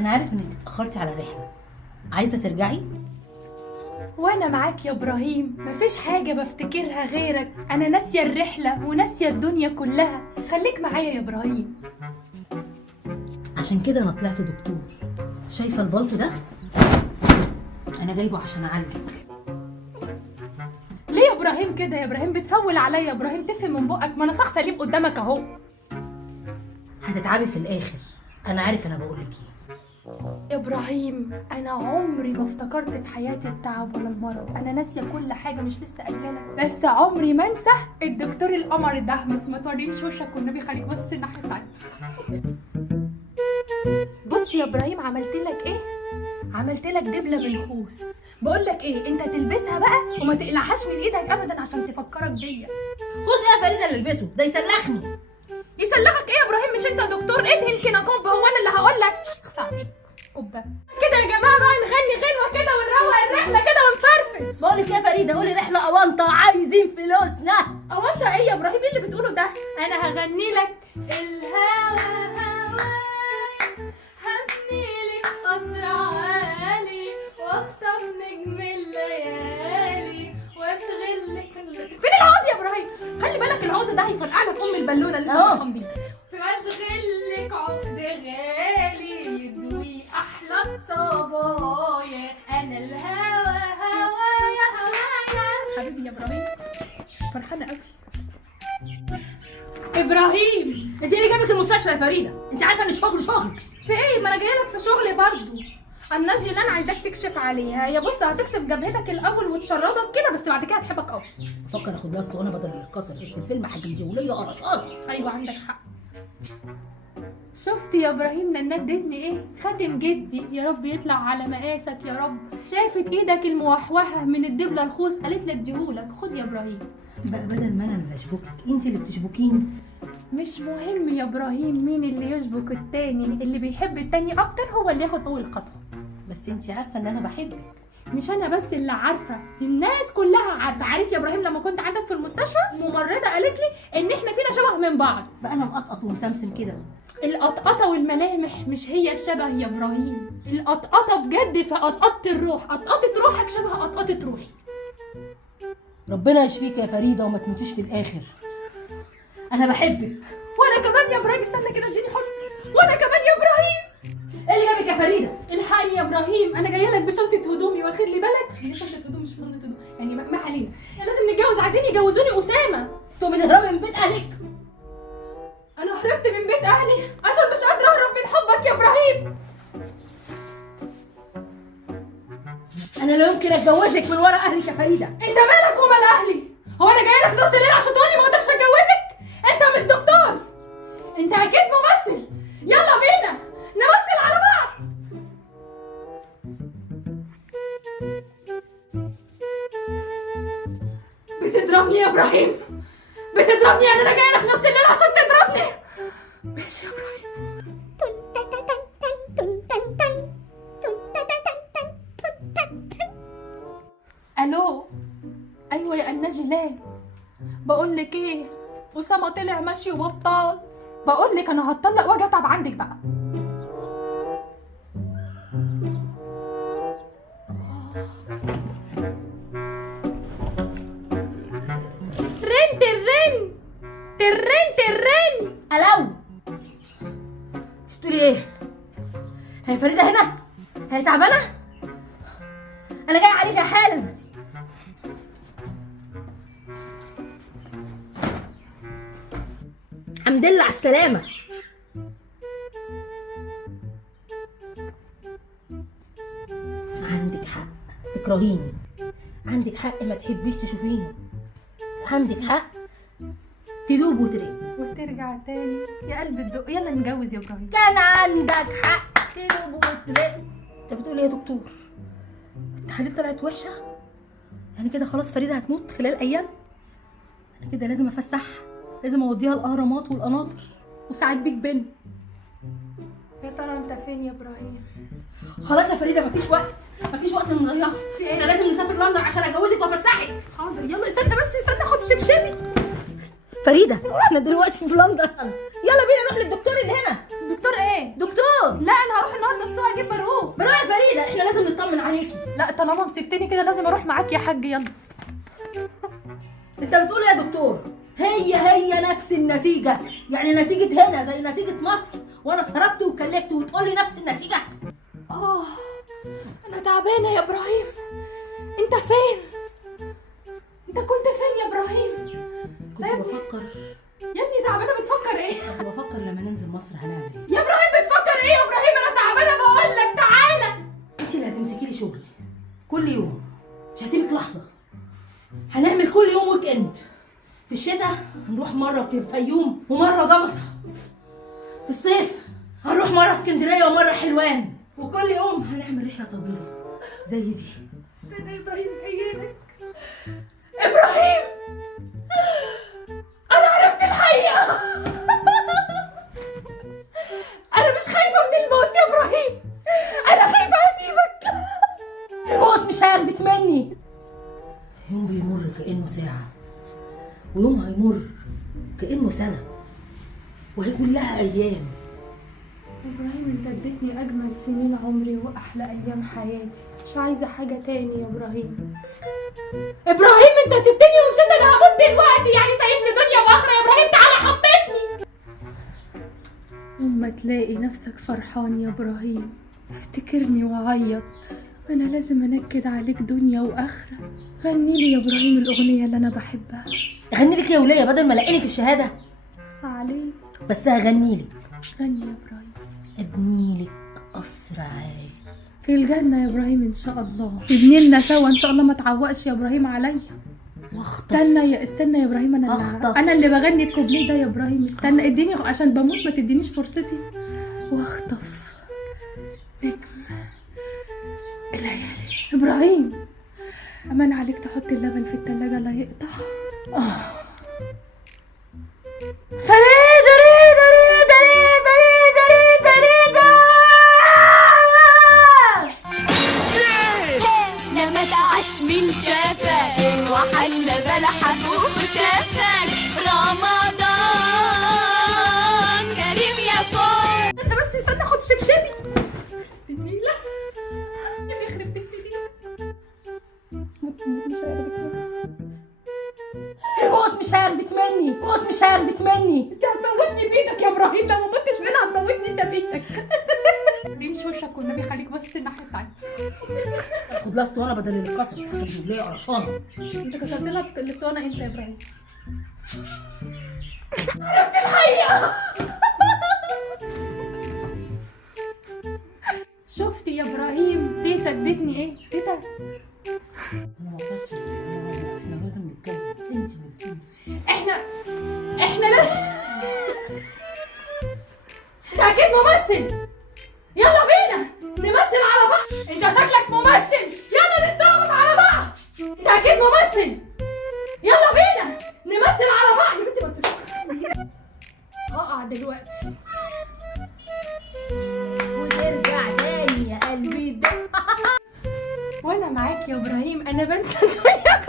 انا عارف انك اتاخرتي على الرحله، عايزه ترجعي؟ وانا معاك يا ابراهيم، مفيش حاجه بفتكرها غيرك. انا ناسيه الرحله وناسيه الدنيا كلها. خليك معايا يا ابراهيم. عشان كده انا طلعت دكتور. شايفه البلطو ده؟ انا جايبه عشان اعالجك. ليه يا ابراهيم كده يا ابراهيم؟ بتفول عليا يا ابراهيم، تفهم من بقك، ما انا شخص سليم قدامك اهو. هتتعبي في الاخر، انا عارف انا بقولك ايه. يا ابراهيم انا عمري ما افتكرت في حياتي التعب ولا المرض. انا ناسيه كل حاجه، مش لسه قايله لك؟ بس عمري ما انسى الدكتور القمر ده. بس ما تورينيش وشك والنبي، خليك بص الناحيه التانيه. بص يا ابراهيم، عملت لك ايه؟ عملت لك دبله بالخوص. بقول لك ايه، انت تلبسها بقى وما تقلعهاش من ايدك ابدا عشان تفكرك بيا. خد ايه يا فريده اللي البسه ده؟ يسلخني. يسلخك ايه يا ابراهيم؟ مش انت دكتور؟ ادهن كده كوب، هو انا اللي هقول لك؟ اخص عليك كوبا كده يا جماعه بقى. نغني غنوه كده ونروق الرحله كده ونفرفش. بقولك ايه يا فريده، قولي رحله اونطه، عايزين فلوسنا. او انت ايه يا ابراهيم؟ ايه اللي بتقوله ده؟ انا هغني لك الهوى هواي، هبني لك قصر عالي واخطف نجم الليالي واشغل لك. فين العود يا ابراهيم؟ خلي بالك العود ده هيفرقع لك ام البالونه اللي انت بتفهم بيها. واشغل لك عقد غالي يدوي احلى الصبايا، انا الهوى هوايا هوايا. حبيبي يا ابراهيم، فرحانه قوي. ابراهيم انت ايه اللي جابك المستشفى يا فريده؟ انت عارفه ان الشغل شغل. في ايه؟ ما انا جايه لك في شغلي برضو. الناجي اللي انا عايزاك تكشف عليها يا بص، هتكسف جبهتك الاول وتشردك كده، بس بعد كده هتحبك قوي. بفكر اخد لها اسطوانه بدل اللي اتكسر، بس الفيلم حاجه الجوليه قرشات. ايوه عندك حق. شفت يا ابراهيم نانا ادتني ايه؟ خاتم جدي، يا رب يطلع على مقاسك يا رب. شافت ايدك الموحوحه من الدبله الخوص، قالت لي اديهولك. خد يا ابراهيم. بقى بدل ما انا اللي اشبكك، انت اللي بتشبكيني. مش مهم يا ابراهيم مين اللي يشبك التاني، اللي بيحب التاني اكتر هو اللي ياخد اول خطوه. بس انت عارفه ان انا بحبك. مش انا بس اللي عارفه، دي الناس كلها عارفه. عارف يا ابراهيم لما كنت عندك في المستشفى الممرضه قالت لي ان احنا فينا شبه من بعض. بقى انا مقطقط ومسمسم كده. القطقطه والملامح مش هي الشبه يا ابراهيم، القطقطه بجد في قطقطه الروح. قطقطه روحك شبه قطقطه روحي. ربنا يشفيك يا فريده وما تموتيش في الاخر. انا بحبك. وانا كمان يا ابراهيم. استنى كده اديني حضن. وانا كمان يا ابراهيم. ايه اللي جابك يا فريده؟ الحقني يا ابراهيم، انا جايه لك بشنطه هدومي، واخد لي بالك؟ دي شنطه هدوم مش شنطه هدوم، يعني ما علينا. لازم نتجوز، عايزين يجوزوني اسامه. انتوا بتهربي من بيت اهلك. انا هربت من بيت اهلي عشان مش قادره اهرب من حبك يا ابراهيم. انا لا يمكن اتجوزك من ورا اهلك يا فريده. انت مالك ومال اهلي؟ هو انا جايه لك نص الليل عشان تقولي ما اقدرش اتجوزك؟ انت مش دكتور، انت اكيد ممثل. يلا بينا نمثل على بعض. بتضربني يا ابراهيم؟ بتضربني؟ يعني انا جايه لك نص الليل عشان تضربني؟ ماشي يا ابراهيم. الو. ايوه يا النجلان، بقول لك ايه، اسامه طلع ماشي وبطال. بقول لك انا هتطلق واجي اتعب عندك بقى. رن ترن ترن ترن. الو، انت بتقولي ايه؟ هي فريده هنا؟ هي تعبانه؟ انا جاي عليك حالا. الحمد لله على السلامه. عندك حق تكرهيني، عندك حق ما تحبيش تشوفيني، عندك حق تدوب وترق وترجع تاني يا قلب الدق. يلا نتجوز يا ابراهيم. كان عندك حق تدوب وترق. انت بتقول ايه يا دكتور؟ التحاليل طلعت وحشه؟ يعني كده خلاص فريده هتموت خلال ايام؟ انا كده لازم افسحها، لازم اوديها الاهرامات والقناطر وساعات بيك بن. يا ترى انت فين يا ابراهيم؟ خلاص يا فريده مفيش وقت، مفيش وقت نضيعه. في ايه؟ احنا لازم نسافر لندن عشان اجوزك وافسحك. حاضر يلا استنى بس، استنى اخد شبشبي. فريده احنا دلوقتي في لندن، يلا بينا نروح للدكتور اللي هنا. دكتور ايه؟ دكتور لا انا هروح النهارده السوق لا طالما مسكتني كده لازم اروح معاك يا حاج. يلا. انت بتقول يا دكتور هي نفس النتيجة، يعني نتيجة هنا زي نتيجة مصر، وانا صرفت وكلفت وتقول لي نفس النتيجة؟ انا تعبانه يا ابراهيم. انت فين؟ انت كنت فين يا ابراهيم؟ كنت بفكر يا ابني تعبانه بتفكر ايه؟ كنت بفكر لما ننزل مصر هنعمل ايه. يا ابراهيم بتفكر ايه يا ابراهيم؟ انا تعبانه بقول لك تعالى. انت اللي هتمسكي لي شغلي كل يوم، مش هسيبك لحظة. هنعمل كل يوم ويك اند. في الشتاء هنروح مرة في الفيوم ومرة جمصة. في الصيف هنروح مرة اسكندرية ومرة حلوان. وكل يوم هنعمل رحلة طويلة زي دي. استنى يا ابراهيم جايلك. ابراهيم انا عرفت الحقيقة. انا مش خايفة من الموت يا ابراهيم، انا خايفة اسيبك. الموت مش هياخدك مني. يوم بيمر كأنه ساعة، ويوم هيمر كأنه سنة، وهي كلها أيام. ابراهيم انت اديتني اجمل سنين عمري واحلى ايام حياتي، مش عايزه حاجه تاني يا ابراهيم. ابراهيم انت سبتني ومشيت، انا هموت دلوقتي، يعني سايبني دنيا واخره يا ابراهيم. تعالى حطيتني. اما تلاقي نفسك فرحان يا ابراهيم افتكرني وعيط، انا لازم انكد عليك دنيا واخره. غني لي يا ابراهيم الاغنيه اللي انا بحبها. أغني لك يا ولية بدل ما ألاقي لك الشهادة؟ بس عليك. بس هغني لك. غني يا ابراهيم. أبني لك قصر عالي في الجنة يا ابراهيم ان شاء الله، تبني لنا سوا ان شاء الله. ما تعوقش يا ابراهيم عليا. واخطف. استنى يا ابراهيم، انا اللي بغني الكوبليه ده يا ابراهيم. استنى اديني عشان بموت، ما تدينيش فرصتي. واخطف نجم الليالي. ابراهيم امان عليك تحط اللبن في التلاجة لا يقطع. فريدة ريدة ريدة ريدة ريدة ريدة ريدة. لما تعش من شافك وحشنا بلحك وشافك رمضان كريم يا فوق. استنى بس استنى خد شبشبي. النيلة اللي يخرب بيت سنين. الموت مش هياخدك مني، الموت مش هياخدك مني. انت هتموتني بايدك يا ابراهيم، لو ما متش منها هتموتني انت بايدك. مبينش وشك والنبي، خليك بص الناحيه التانيه. خد الاسطوانة بدل القصر، هتجيب لي قرشانة. انت كسرت لها في الاسطوانه انت يا ابراهيم. عرفت الحقيقه. شفتي يا ابراهيم تيتا ادتني ايه؟ تيتا أنا ما أقدرش، إحنا لازم نتجوز. أنت اللي بتقولي. احنا لا ده اكيد ممثل. يلا بينا نمثل على بعض. انت شكلك ممثل، يلا نستعبط على بعض. انت اكيد ممثل، يلا بينا نمثل على بعض. يا بنتي ما تفكرني هقع دلوقتي وترجع تاني يا قلبي ده. وانا معاك يا ابراهيم، انا بنسى الدنيا.